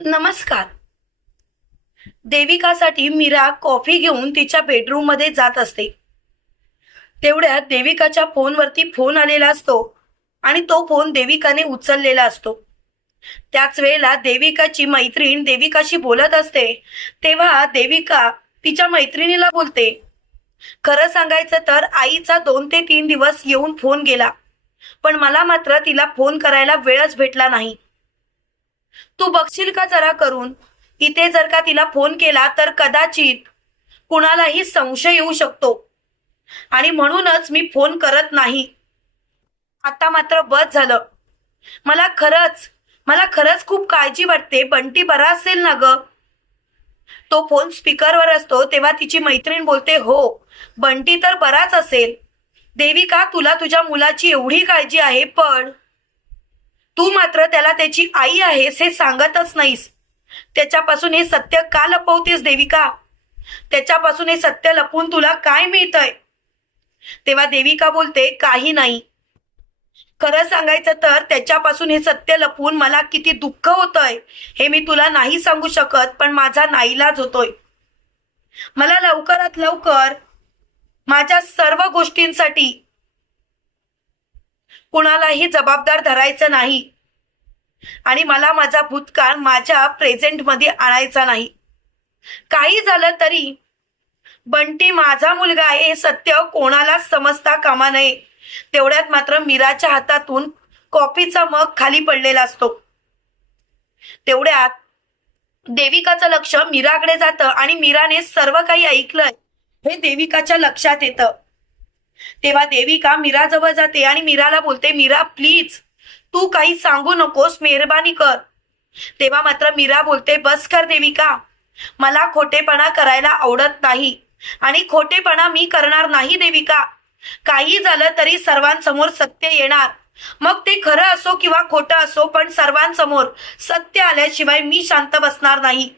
नमस्कार. देविकासाठी मीरा कॉफी घेऊन तिच्या बेडरूममध्ये जात असते. तेवढ्यात देविकाच्या फोनवरती फोन आलेला असतो आणि तो फोन देविकाने उचललेला असतो. त्याच वेळेला देविकाची मैत्रीण देविकाशी बोलत असते तेव्हा देविका तिच्या मैत्रिणीला बोलते. खरं सांगायचं तर आईचा दोन ते तीन दिवस येऊन फोन गेला पण मला मात्र तिला फोन करायला वेळच भेटला नाही. तू बघशील का जरा करून? इथे जर का तिला फोन केला तर कदाचित कुणालाही संशय येऊ शकतो. आणि म्हणूनच मी फोन करत नाही. आता मात्र बस झालं. मला खरंच मला खरंच खूप काळजी वाटते. बंटी बरा असेल ना ग? तो फोन स्पीकरवर असतो तेव्हा तिची मैत्रीण बोलते हो बंटी तर बराच असेल. देविका तुला तुझ्या मुलाची एवढी काळजी आहे पण तू मात्र त्याला त्याची आई आहेस हे सांगतच नाहीस. त्याच्यापासून हे सत्य का लपवतेस देविका? त्याच्यापासून हे सत्य लपून तुला काय मिळतंय? तेव्हा देविका बोलते काही नाही. खरं सांगायचं तर त्याच्यापासून हे सत्य लपवून मला किती दुःख होतंय हे मी तुला नाही सांगू शकत पण माझा नाईलाज होतोय. मला लवकरात लवकर माझ्या सर्व गोष्टींसाठी कुणालाही जबाबदार धरायचं नाही. आणि मला माझा भूतकाळ माझ्या प्रेझेंटमध्ये आणायचा नाही. काही झालं तरी बंटी माझा मुलगा आहे हे सत्य कोणालाच समजता कामा नये. तेवढ्यात मात्र मीराच्या हातातून कॉफीचा मग खाली पडलेला असतो. तेवढ्यात देविकाचं लक्ष मीराकडे जातं आणि मीराने सर्व काही ऐकलंय. हे देविकाच्या लक्षात येतं. तेव्हा देविका मीराजवळ जाते आणि मीराला बोलते मीरा प्लीज तू काही सांगू नकोस मेहरबानी कर. तेव्हा मात्र मीरा बोलते बस कर देविका मला खोटेपणा करायला आवडत नाही आणि खोटेपणा मी करणार नाही देविका. काही झालं तरी सर्वांसमोर सत्य येणार. मग ते खरं असो किंवा खोटं असो पण सर्वांसमोर सत्य आल्याशिवाय मी शांत बसणार नाही.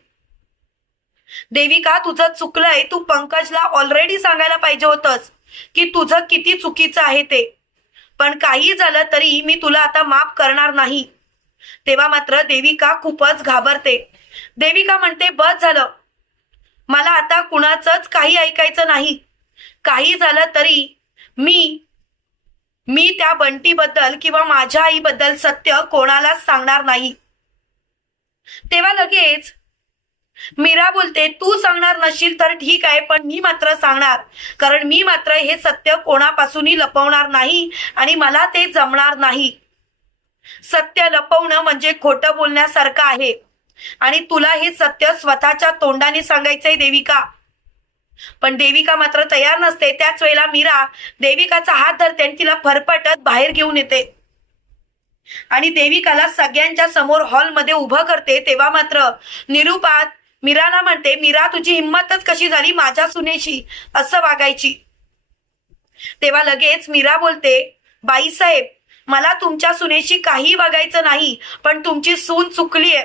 देविका तुझं चुकलंय. तू पंकजला ऑलरेडी सांगायला पाहिजे होतंस. की तुझं किती चुकीचं आहे ते. पण काही झालं तरी मी तुला आता माफ करणार नाही. तेव्हा मात्र देविका खूपच घाबरते. देविका म्हणते बस झालं. मला आता कुणाचंच काही ऐकायचं नाही. काही झालं तरी मी मी त्या बंटीबद्दल किंवा माझ्या आईबद्दल सत्य कोणालाच सांगणार नाही. तेव्हा लगेच मीरा बोलते तू सांगणार नशील तर ठीक आहे पण मी मात्र सांगणार. कारण मी मात्र हे सत्य कोणापासूनही लपवणार नाही आणि मला ते जमणार नाही. सत्य लपवणं म्हणजे खोटं बोलण्यासारखं आहे. आणि तुला हे सत्य स्वतःच्या तोंडाने सांगायचंय देविका. पण देविका मात्र तयार नसते. त्याच वेळेला मीरा देविकाचा हात धरते आणि तिला फरफटत बाहेर घेऊन येते. आणि देविकाला सगळ्यांच्या समोर हॉलमध्ये उभं करते तेव्हा मात्र निरुपात मीराला म्हणते मीरा तुझी हिंमतच कशी झाली माझ्या सुनेशी? असं वागायची. तेव्हा लगेच मीरा बोलते बाईसाहेब मला तुमच्या सुनेशी काही वागायचं नाही पण तुमची सून चुकली आहे.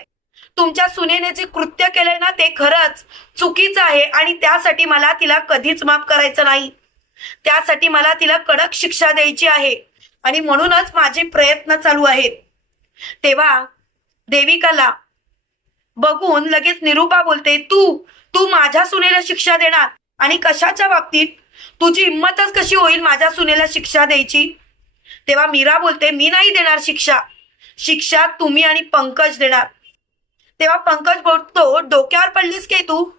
तुमच्या सुनेने जे कृत्य केलंय ना ते खरंच चुकीचं आहे आणि त्यासाठी मला तिला कधीच माफ करायचं नाही. त्यासाठी मला तिला कडक शिक्षा द्यायची आहे आणि म्हणूनच माझे प्रयत्न चालू आहेत. तेव्हा देविकाला बघून लगेच निरुपा बोलते तू तू माझ्या सुनेला शिक्षा देणार? आणि कशाच्या बाबतीत? तुझी हिंमतच कशी होईल माझ्या सुनेला शिक्षा द्यायची? तेव्हा मीरा बोलते मी नाही देणार शिक्षा. शिक्षा तुम्ही आणि पंकज देणार. तेव्हा पंकज बोलतो डोक्यावर पडलीस के तू?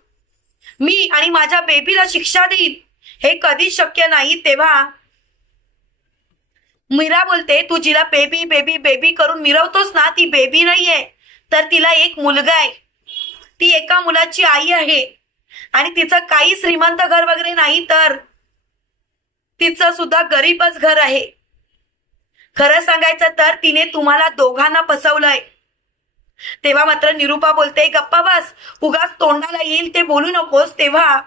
मी आणि माझ्या बेबीला शिक्षा देईन. हे कधीच शक्य नाही. तेव्हा मीरा बोलते तू जिला बेबी बेबी बेबी करून मिरवतोस ना ती बेबी नाहीये. तर तिला एक मुलगा आहे. ती एका मुलाची आई आहे. आणि तिचं काही श्रीमंत घर वगैरे नाही तर तिचं सुद्धा गरीबच घर आहे. खरं सांगायचं तर तिने तुम्हाला दोघांना फसवलंय. तेव्हा मात्र निरुपा बोलते गप्पा बस उगाच तोंडाला येईल ते बोलू नकोस तेव्हा.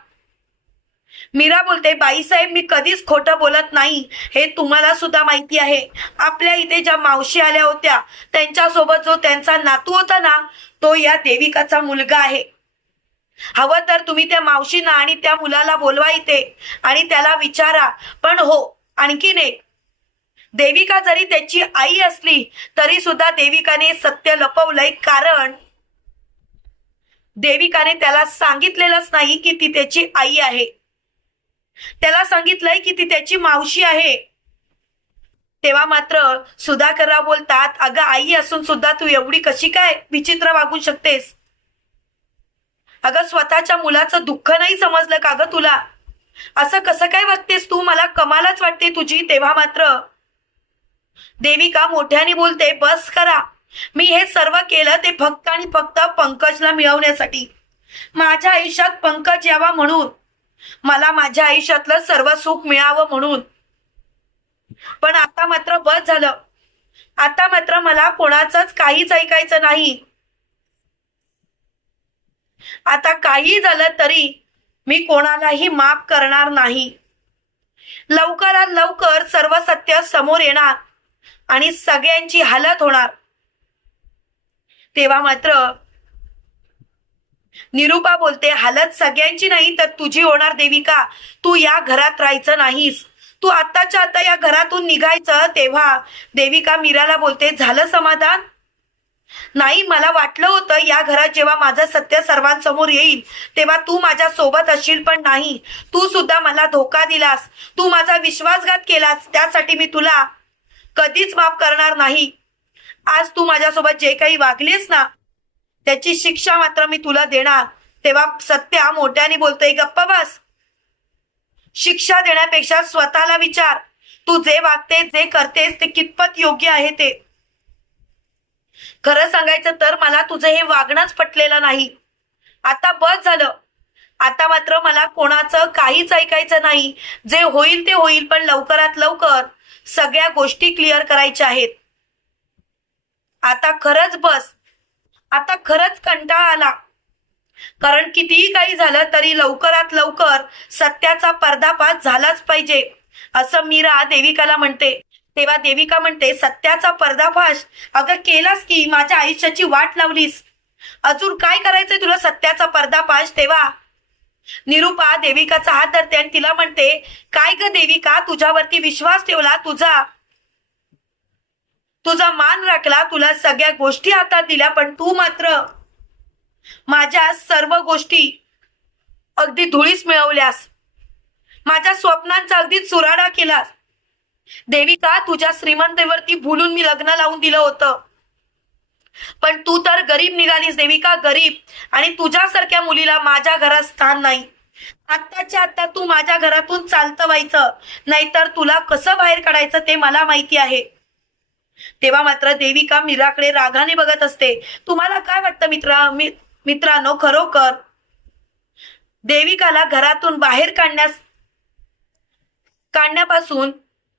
मीरा बोलते बाईसाहेब मी कधीच खोटं बोलत नाही. हे तुम्हाला सुद्धा माहिती आहे. आपल्या इथे ज्या मावशी आल्या होत्या त्यांच्यासोबत जो त्यांचा नातू होता ना तो या देविकाचा मुलगा आहे. हवं तर तुम्ही त्या मावशींना आणि त्या मुलाला बोलवा इथे आणि त्याला विचारा. पण हो आणखीन एक. देविका जरी त्याची आई असली तरी सुद्धा देविकाने सत्य लपवलंय कारण देविकाने त्याला सांगितलेलंच नाही की ती त्याची आई आहे. त्याला सांगितलंय की ती त्याची मावशी आहे. तेव्हा मात्र सुधाकरराव बोलतात अगं आई असून सुद्धा तू एवढी कशी काय विचित्र वागू शकतेस? अगं स्वतःच्या मुलाचं दुःख नाही समजलं का ग तुला? असं कसं काय वागतेस तू? मला कमालच वाटते तुझी. तेव्हा मात्र देविका मोठ्याने बोलते बस करा. मी हे सर्व केलं ते फक्त आणि फक्त पंकजला मिळवण्यासाठी. माझ्या आयुष्यात पंकज यावा म्हणून. मला माझ्या आयुष्यातलं सर्व सुख मिळावं म्हणून. पण आता मात्र बस झालं. आता मात्र मला कोणाचंच काहीच ऐकायचं नाही. आता काही झालं तरी मी कोणालाही माफ करणार नाही. लवकरात लवकर सर्व सत्य समोर येणार आणि सगळ्यांची हालत होणार. तेव्हा मात्र निरुपा बोलते हालत सगळ्यांची नाही तर तुझी होणार देविका. तू या घरात राहायचं नाहीस. तू आत्ताच्या आता या घरातून निघायचं तेव्हा. देविका मीराला बोलते झालं समाधान? नाही मला वाटलं होतं या घरात जेव्हा माझं सत्य सर्वांसमोर येईल तेव्हा तू माझ्या सोबत असशील पण नाही. तू सुद्धा मला धोका दिलास. तू माझा विश्वासघात केलास त्यासाठी मी तुला कधीच माफ करणार नाही. आज तू माझ्यासोबत जे काही वागलीस ना त्याची शिक्षा मात्र मी तुला देणार. तेव्हा सत्या मोठ्याने बोलतोय गप्प बस. शिक्षा देण्यापेक्षा स्वतःला विचार. तू जे वागतेस जे करतेस ते कितपत योग्य आहे ते. खरं सांगायचं तर मला तुझं हे वागणंच पटलेलं नाही. आता बस झालं. आता मात्र मला कोणाचं काहीच ऐकायचं नाही. जे होईल ते होईल पण लवकरात लवकर सगळ्या गोष्टी क्लिअर करायच्या आहेत. आता खरंच बस. आता खरंच कंटाळा आला. कारण कितीही काही झालं तरी लवकरात लवकर सत्याचा पर्दाफाश झालाच पाहिजे. असं मीरा देविकाला म्हणते. तेव्हा देविका म्हणते सत्याचा पर्दाफाश? अगं केलास की? माझ्या आयुष्याची वाट लावलीस. अजून काय करायचंय तुला सत्याचा पर्दाफाश तेव्हा? निरुपा देविकाचा हात धरते आणि तिला म्हणते काय ग देविका? तुझ्यावरती विश्वास ठेवला तुझा. तुझा मान राखला तुला सगळ्या गोष्टी हातात दिल्या पण तू मात्र माझ्या सर्व गोष्टी अगदी धुळीस मिळवल्यास. माझ्या स्वप्नांचा अगदी चुराडा केलास. देविका तुझ्या श्रीमंतेवरती भुलून मी लग्न लावून दिलं होतं. पण तू तर गरीब निघालीस देविका गरीब. आणि तुझ्यासारख्या मुलीला माझ्या घरात स्थान नाही. आत्ताच्या आत्ता तू माझ्या घरातून चालतं व्हायचं. नाहीतर तुला कसं बाहेर काढायचं ते मला माहिती आहे. तेव्हा मात्र देविका मीराकडे रागाने बघत असते? तुम्हाला काय वाटतं मित्रा मित्रांनो खरोखर? देविकाला घरातून बाहेर काढण्यास काढण्यापासून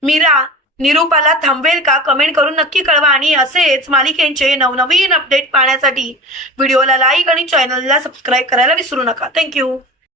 मीरा निरूपाला थांबवेल का? कमेंट करून नक्की कळवा आणि असेच मालिकेंचे नवनवीन अपडेट पाहण्यासाठी व्हिडिओला लाईक आणि चॅनलला सबस्क्राईब करायला विसरू नका. थँक्यू